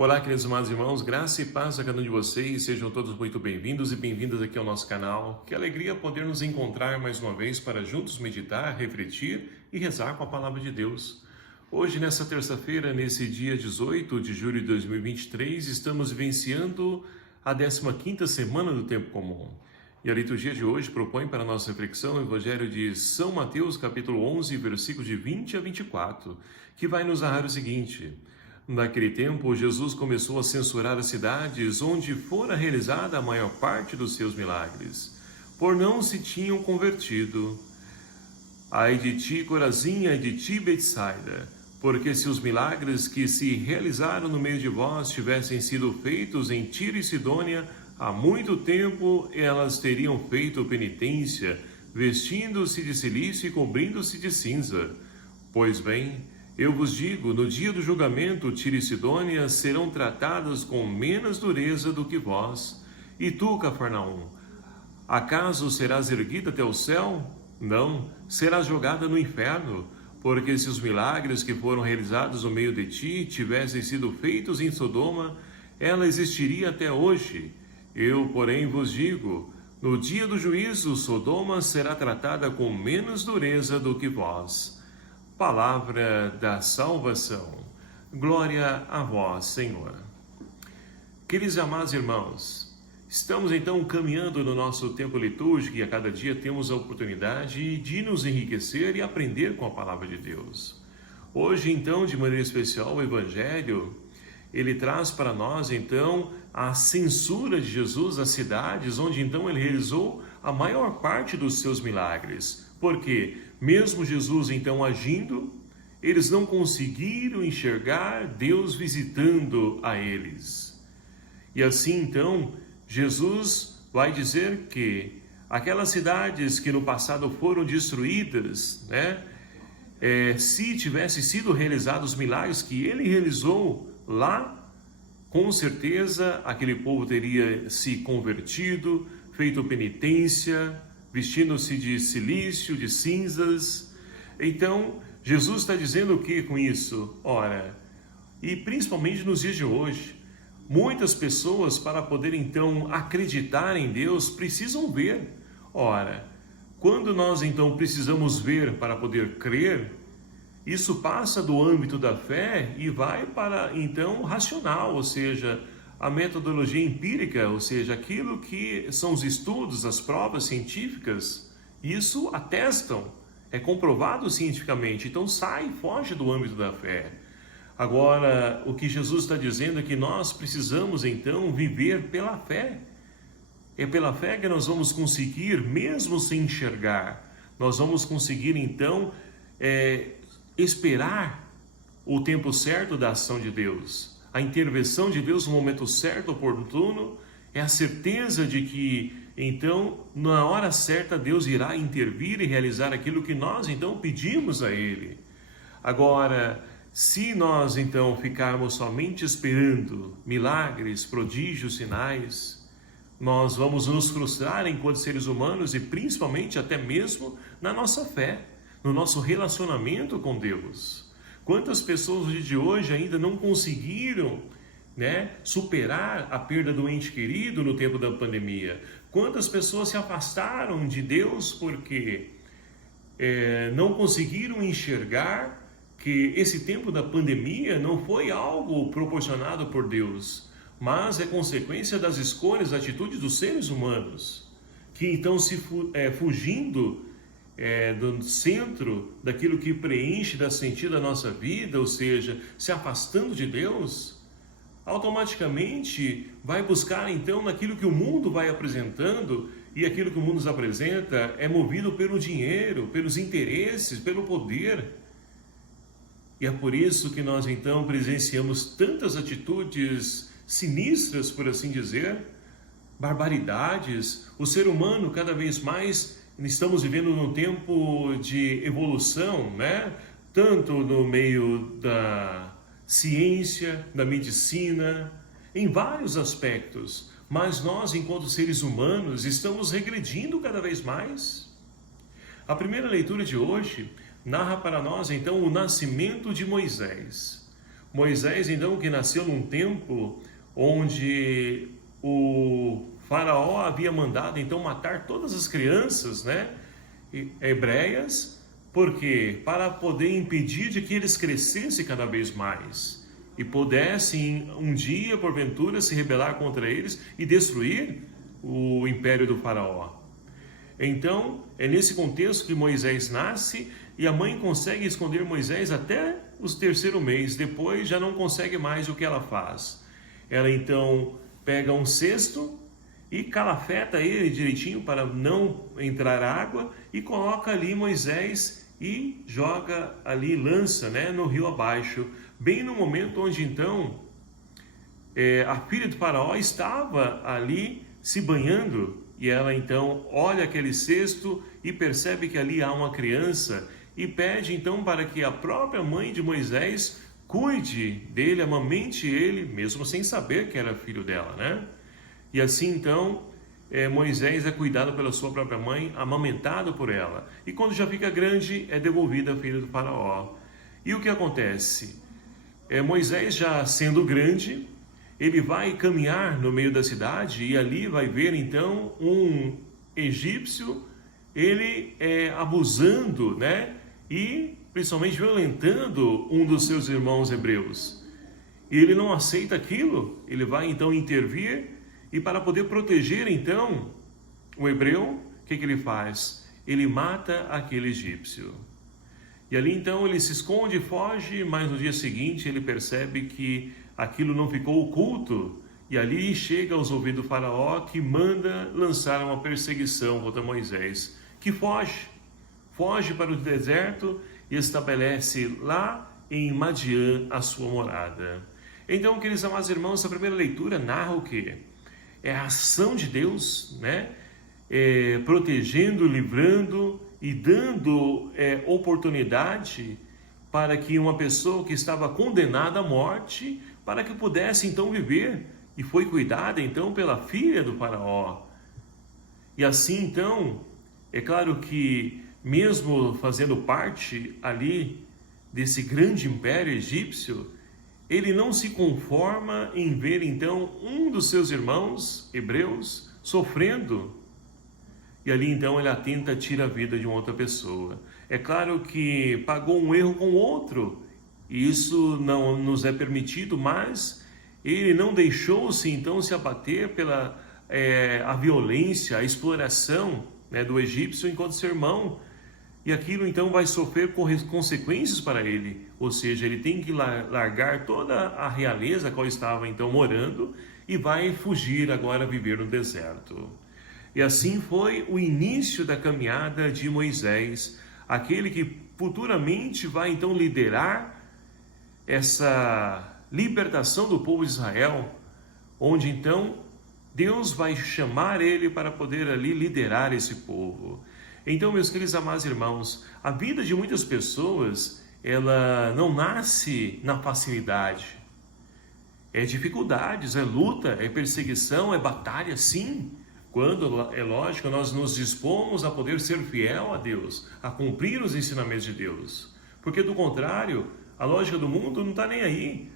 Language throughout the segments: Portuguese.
Olá, queridos amados irmãos, graça e paz a cada um de vocês, sejam todos muito bem-vindos e bem-vindas aqui ao nosso canal. Que alegria poder nos encontrar mais uma vez para juntos meditar, refletir e rezar com a Palavra de Deus. Hoje, nessa terça-feira, nesse dia 18 de julho de 2023, estamos vivenciando a 15ª semana do Tempo Comum. E a liturgia de hoje propõe para a nossa reflexão o Evangelho de São Mateus, capítulo 11, versículos de 20 a 24, que vai nos narrar o seguinte: Naquele tempo, Jesus começou a censurar as cidades onde fora realizada a maior parte dos seus milagres, por não se tinham convertido. Ai de ti, Corazim, ai de ti, Betsaida, porque se os milagres que se realizaram no meio de vós tivessem sido feitos em Tiro e Sidônia, há muito tempo elas teriam feito penitência, vestindo-se de cilício e cobrindo-se de cinza. Pois bem, eu vos digo, no dia do julgamento, Tiro e Sidônia serão tratadas com menos dureza do que vós. E tu, Cafarnaum, acaso serás erguida até o céu? Não, serás jogada no inferno. Porque se os milagres que foram realizados no meio de ti tivessem sido feitos em Sodoma, ela existiria até hoje. Eu, porém, vos digo, no dia do juízo, Sodoma será tratada com menos dureza do que vós. Palavra da salvação. Glória a vós, Senhor. Queridos e amados irmãos, estamos então caminhando no nosso tempo litúrgico e a cada dia temos a oportunidade de nos enriquecer e aprender com a Palavra de Deus. Hoje, então, de maneira especial, o Evangelho, ele traz para nós, então, a censura de Jesus às cidades onde, então, ele realizou a maior parte dos seus milagres. Porque, mesmo Jesus, então, agindo, eles não conseguiram enxergar Deus visitando a eles. E assim, então, Jesus vai dizer que aquelas cidades que no passado foram destruídas, se tivessem sido realizados os milagres que ele realizou lá, com certeza aquele povo teria se convertido, feito penitência, vestindo-se de cilício, de cinzas. Então, Jesus está dizendo o que com isso? Ora, e principalmente nos dias de hoje, muitas pessoas, para poderem então acreditar em Deus, precisam ver. Ora, quando nós então precisamos ver para poder crer, isso passa do âmbito da fé e vai para então o racional, ou seja, a metodologia empírica, ou seja, aquilo que são os estudos, as provas científicas, isso atestam, é comprovado cientificamente, então foge do âmbito da fé. Agora, o que Jesus está dizendo é que nós precisamos então viver pela fé. É pela fé que nós vamos conseguir, mesmo sem enxergar, nós vamos conseguir então esperar o tempo certo da ação de Deus. A intervenção de Deus no momento certo, oportuno, é a certeza de que, então, na hora certa, Deus irá intervir e realizar aquilo que nós, então, pedimos a Ele. Agora, se nós, então, ficarmos somente esperando milagres, prodígios, sinais, nós vamos nos frustrar enquanto seres humanos e, principalmente, até mesmo na nossa fé, no nosso relacionamento com Deus. Quantas pessoas no dia de hoje ainda não conseguiram, superar a perda do ente querido no tempo da pandemia? Quantas pessoas se afastaram de Deus porque não conseguiram enxergar que esse tempo da pandemia não foi algo proporcionado por Deus, mas é consequência das escolhas, das atitudes dos seres humanos, que então fugindo do centro daquilo que preenche, dá sentido à nossa vida, ou seja, se afastando de Deus, automaticamente vai buscar então naquilo que o mundo vai apresentando, e aquilo que o mundo nos apresenta é movido pelo dinheiro, pelos interesses, pelo poder. E é por isso que nós então presenciamos tantas atitudes sinistras, por assim dizer, barbaridades. O ser humano cada vez mais, estamos vivendo num tempo de evolução, tanto no meio da ciência, da medicina, em vários aspectos. Mas nós, enquanto seres humanos, estamos regredindo cada vez mais. A primeira leitura de hoje narra para nós, então, o nascimento de Moisés. Moisés, então, que nasceu num tempo onde o faraó havia mandado, então, matar todas as crianças, né, hebreias, porque para poder impedir de que eles crescessem cada vez mais e pudessem um dia, porventura, se rebelar contra eles e destruir o império do faraó. Então, é nesse contexto que Moisés nasce e a mãe consegue esconder Moisés até o terceiro mês. Depois já não consegue mais. O que ela faz? Ela então pega um cesto e calafeta ele direitinho para não entrar água e coloca ali Moisés e joga ali, lança, né, no rio abaixo, bem no momento onde então a filha do faraó estava ali se banhando, e ela então olha aquele cesto e percebe que ali há uma criança e pede então para que a própria mãe de Moisés cuide dele, amamente ele, mesmo sem saber que era filho dela, né? E assim então Moisés é cuidado pela sua própria mãe, amamentado por ela. E quando já fica grande, é devolvido à filha do faraó. E o que acontece? Moisés, já sendo grande, ele vai caminhar no meio da cidade e ali vai ver então um egípcio, ele abusando, né? E principalmente violentando um dos seus irmãos hebreus. E ele não aceita aquilo, ele vai então intervir. E para poder proteger então o hebreu, o que ele faz? Ele mata aquele egípcio. E ali então ele se esconde e foge, mas no dia seguinte ele percebe que aquilo não ficou oculto. E ali chega aos ouvidos do faraó, que manda lançar uma perseguição contra Moisés, que foge para o deserto e estabelece lá em Madiã a sua morada. Então, queridos amados irmãos, a primeira leitura narra o quê? É a ação de Deus, né? Protegendo, livrando e dando oportunidade para que uma pessoa que estava condenada à morte, para que pudesse então viver, e foi cuidada então pela filha do faraó. E assim então, é claro que mesmo fazendo parte ali desse grande império egípcio, ele não se conforma em ver então um dos seus irmãos hebreus sofrendo. E ali então ele atenta, tira a vida de uma outra pessoa. É claro que pagou um erro com o outro, e isso não nos é permitido, mas ele não deixou-se então se abater pela a violência, a exploração, né, do egípcio enquanto seu irmão. E aquilo então vai sofrer consequências para ele, ou seja, ele tem que largar toda a realeza a qual estava então morando e vai fugir agora, viver no deserto. E assim foi o início da caminhada de Moisés, aquele que futuramente vai então liderar essa libertação do povo de Israel, onde então Deus vai chamar ele para poder ali liderar esse povo. Então, meus queridos amados irmãos, a vida de muitas pessoas, ela não nasce na facilidade. É dificuldades, é luta, é perseguição, é batalha, sim. Quando, é lógico, nós nos dispomos a poder ser fiel a Deus, a cumprir os ensinamentos de Deus. Porque, do contrário, a lógica do mundo não está nem aí.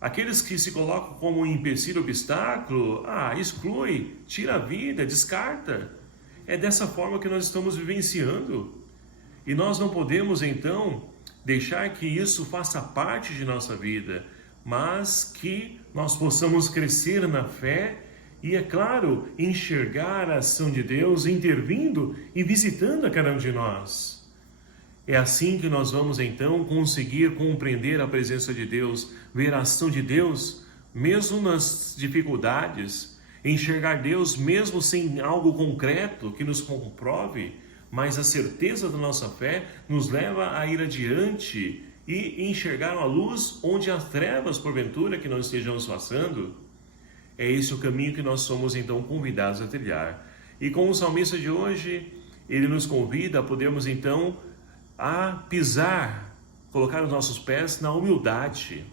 Aqueles que se colocam como um empecilho, obstáculo, exclui, tira a vida, descarta. É dessa forma que nós estamos vivenciando. E nós não podemos, então, deixar que isso faça parte de nossa vida, mas que nós possamos crescer na fé e, é claro, enxergar a ação de Deus intervindo e visitando a cada um de nós. É assim que nós vamos, então, conseguir compreender a presença de Deus, ver a ação de Deus, mesmo nas dificuldades, enxergar Deus mesmo sem algo concreto que nos comprove, mas a certeza da nossa fé nos leva a ir adiante e enxergar a luz onde as trevas, porventura, que nós estejamos passando. É esse o caminho que nós somos então convidados a trilhar. E com o salmista de hoje, ele nos convida a podermos então a pisar, colocar os nossos pés na humildade.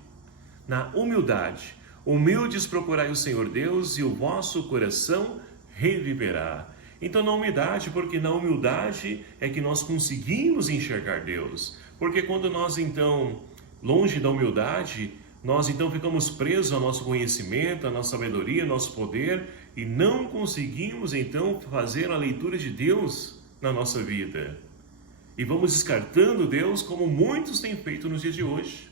Na humildade. Humildes procurai o Senhor Deus e o vosso coração reviverá. Então na humildade, porque na humildade é que nós conseguimos enxergar Deus. Porque quando nós então, longe da humildade, nós então ficamos presos ao nosso conhecimento, à nossa sabedoria, ao nosso poder e não conseguimos então fazer a leitura de Deus na nossa vida. E vamos descartando Deus como muitos têm feito nos dias de hoje.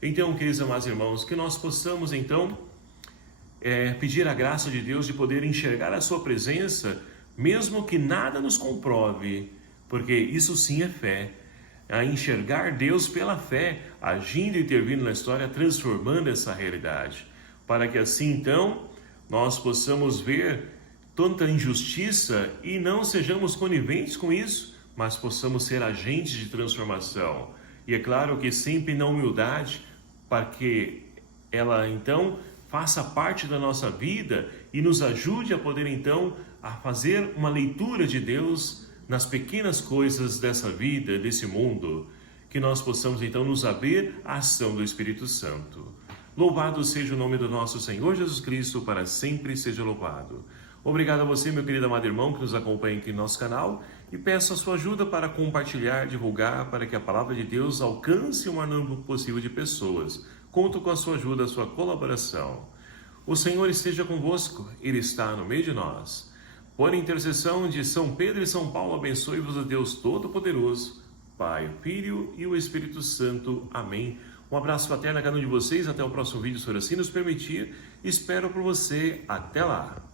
Então, queridos amados irmãos, que nós possamos então pedir a graça de Deus de poder enxergar a sua presença, mesmo que nada nos comprove, porque isso sim é fé. A enxergar Deus pela fé, agindo e intervindo na história, transformando essa realidade, para que assim então nós possamos ver tanta injustiça e não sejamos coniventes com isso, mas possamos ser agentes de transformação. E é claro que sempre na humildade, para que ela então faça parte da nossa vida e nos ajude a poder então a fazer uma leitura de Deus nas pequenas coisas dessa vida, desse mundo, que nós possamos então nos abrir à ação do Espírito Santo. Louvado seja o nome do nosso Senhor Jesus Cristo, para sempre seja louvado. Obrigado a você, meu querido amado irmão, que nos acompanha aqui no nosso canal, e peço a sua ajuda para compartilhar, divulgar, para que a palavra de Deus alcance o maior número possível de pessoas. Conto com a sua ajuda, a sua colaboração. O Senhor esteja convosco, Ele está no meio de nós. Por intercessão de São Pedro e São Paulo, abençoe-vos o Deus Todo-Poderoso, Pai, Filho e o Espírito Santo. Amém. Um abraço fraterno a cada um de vocês. Até o próximo vídeo, se assim nos permitir. Espero por você. Até lá.